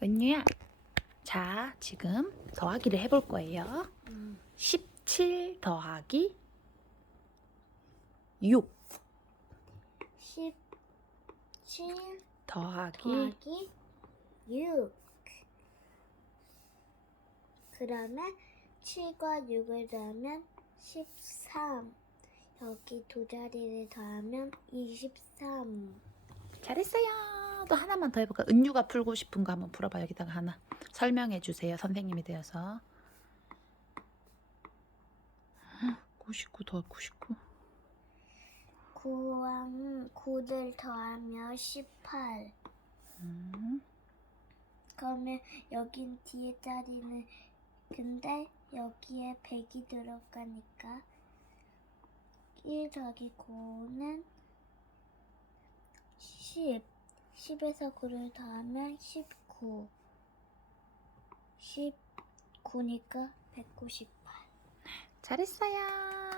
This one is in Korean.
은유야. 자, 지금 더하기를 해볼 거예요. 음. 17 더하기 6 17 더하기 더하기 6 그러면 7과 6을 더하면 13 여기 두 자리를 더하면 23 잘했어요. 또 하나만 더 해볼까? 은유가 풀고 싶은 거 한번 풀어봐. 여기다가 하나 설명해 주세요. 선생님이 되어서 99 더하기 99 9왕 9를 더하면 18 음, 그러면 여긴 뒤에 자리는 근데 여기에 100이 들어가니까 1 더하기 9는 10 10에서 9를 더하면 19 19니까 198 잘했어요.